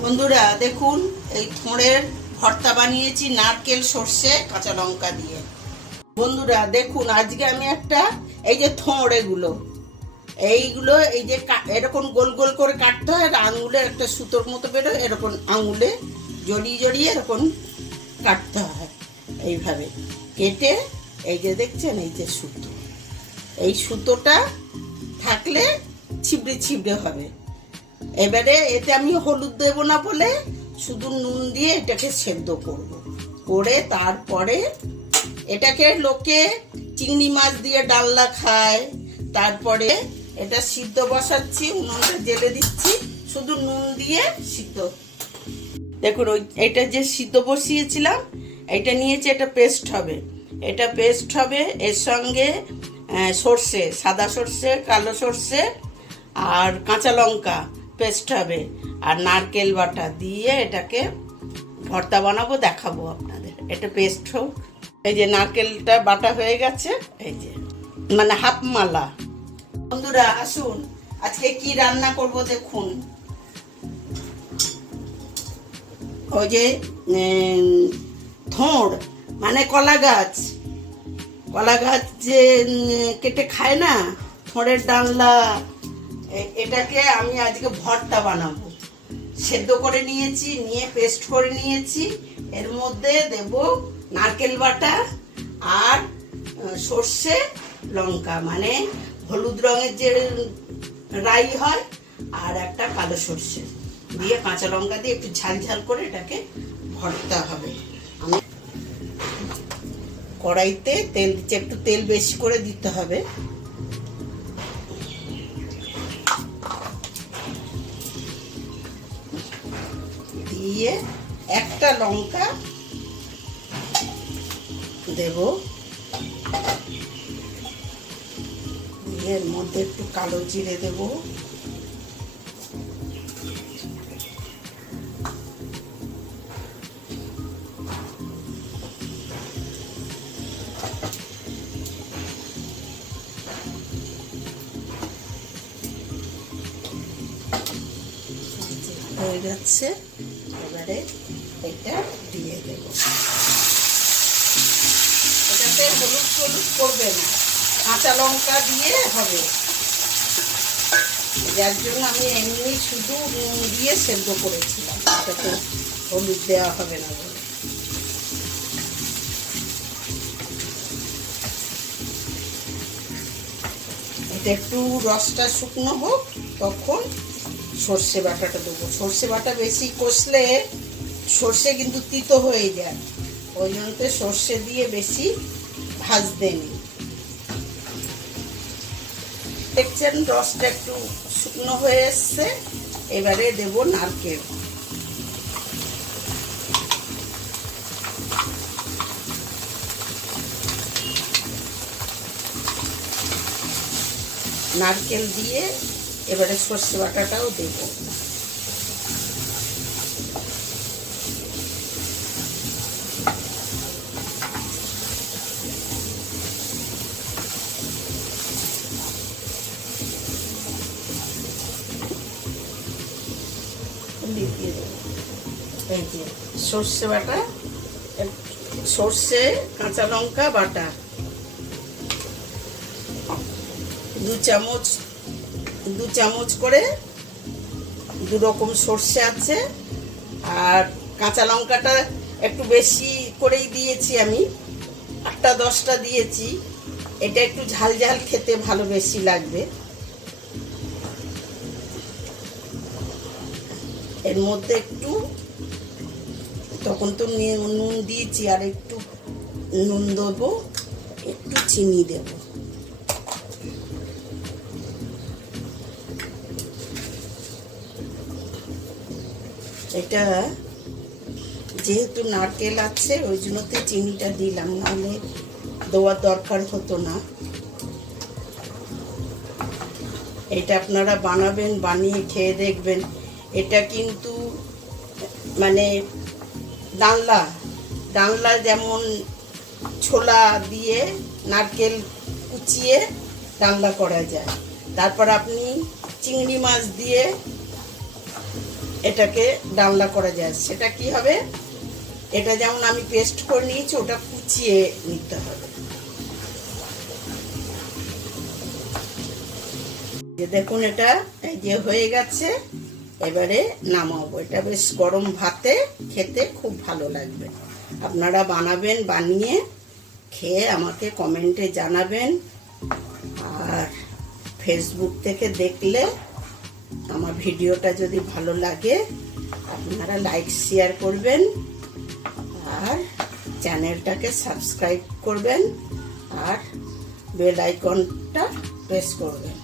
বন্ধুরা দেখুন, এই থোড়ের ভর্তা বানিয়েছি নারকেল সর্ষে কাঁচা লঙ্কা দিয়ে। বন্ধুরা দেখুন, আজকে আমি একটা এই যে থোড় এইগুলো এই যে এরকম গোল গোল করে কাটতে হয়, আর আঙুলে একটা সুতোর মতো বেরোয়, এরকম আঙুলে জড়িয়ে জড়িয়ে এরকম কাটতে হয়। এইভাবে কেটে এই যে দেখছেন, এই যে সুতো, এই সুতোটা থাকলে ছিবড়ে ছিবড়ে হবে। এবারে এতে আমি হলুদ দেব না বলে শুধু নুন দিয়ে এটাকে সেদ্ধ করব, করে তারপরে এটাকে লোকে চিংড়ি মাছ দিয়ে ডালনা খায়। তারপরে এটা সিদ্ধ বসাচ্ছি, উনুনটা জেলে দিচ্ছি, শুধু নুন দিয়ে সিদ্ধ। দেখুন এটা যে সিদ্ধ বসিয়েছিলাম, এটা নিয়েছি, এটা পেস্ট হবে। এটা পেস্ট হবে, এর সঙ্গে সর্ষে, সাদা সর্ষে, কালো সর্ষে আর কাঁচা লঙ্কা পেস্ট হবে, আর নারকেল বাটা দিয়ে এটাকে ভর্তা বানাবো, দেখাবো আপনাদের। এটা পেস্ট হোক। এই যে নারকেলটা বাটা হয়ে গেছে, এই যে মানে হাফ মালা। বন্ধুরা আসুন, আজকে কি রান্না করব দেখুন। ওই যে থোড় মানে কলা গাছ যে কেটে খায় না, থোড়ের ডালনা, এটাকে আমি আজকে ভর্তা বানাবো। সেদ্ধ করে নিয়েছি, নিয়ে পেস্ট করে নিয়েছি। এর মধ্যে দেব নারকেল বাটা আর সর্ষে লঙ্কা, মানে হলুদ রঙের যে রাই হয়, আর একটা কালো সর্ষে দিয়ে কাঁচা লঙ্কা দিয়ে একটু ঝাল ঝাল করে এটাকে ভর্তা হবে। আমি কড়াইতে তেল দিচ্ছি, একটু তেল বেশি করে দিতে হবে। দিয়ে একটা লঙ্কা দেব, দিয়ে এর মধ্যে একটু কালো জিরে দেব, হয়ে যাচ্ছে। এবারে এটা দিয়ে দেব। এটাতে হলুদ টলুদ করবে না, কাঁচা লঙ্কা দিয়ে হবে, যার জন্য আমি এমনি শুধু নুন দিয়ে সেদ্ধ করেছিলাম, এটাতে হলুদ দেওয়া হবে না বলে। এটা একটু রসটা শুকনো হোক, তখন সর্ষে বাটাটা দেবো। সর্ষে বাটা বেশি কষলে সর্ষে কিন্তু তিতো হয়ে যায়, ওই জন্য সর্ষে দিয়ে বেশি ভাজতে নেই। দেখছেন রসটা একটু শুকনো হয়ে এসছে। এবারে দেব নারকেল। নারকেল দিয়ে এবারে সর্ষে বাটাটাও দেব। এই যে সর্ষে বাটা, সর্ষে কাঁচা লঙ্কা বাটা 2 চামচ করে, 2 রকম সর্ষে আছে, আর কাঁচা লঙ্কাটা একটু বেশি করেই দিয়েছি, আমি 8টা 10টা দিয়েছি। এটা একটু ঝাল ঝাল খেতে ভালো বেশি লাগবে। এর মধ্যে একটু, তখন তো নুন দিয়েছি, আর একটু নুন দেবো, একটু চিনি দেব। এটা যেহেতু নারকেল আছে ওই জন্যতে চিনিটা দিলাম, নাহলে দেওয়ার দরকার হতো না। এটা আপনারা বানাবেন, বানিয়ে খেয়ে দেখবেন। এটা কিন্তু মানে ডালনা যেমন ছোলা দিয়ে নারকেল কুচিয়ে ডালনা করা যায়, তারপর আপনি চিংড়ি মাছ দিয়ে এটাকে ডালনা করা যায়। সেটা কি হবে, এটা যেমন আমি পেস্ট করে নিয়েছি, ওটা কুচিয়ে নিতে হবে। দেখুন এটা এই যে হয়ে গেছে, এবারে নামাবো। এটা বেশ গরম ভাতে খেতে খুব ভালো লাগবে। আপনারা বানাবেন, বানিয়ে খেয়ে আমাকে কমেন্টে জানাবেন। আর ফেসবুক থেকে দেখলে আমার ভিডিওটা যদি ভালো লাগে আপনারা লাইক শেয়ার করবেন আর চ্যানেলটাকে সাবস্ক্রাইব করবেন আর বেল আইকনটা প্রেস করবেন।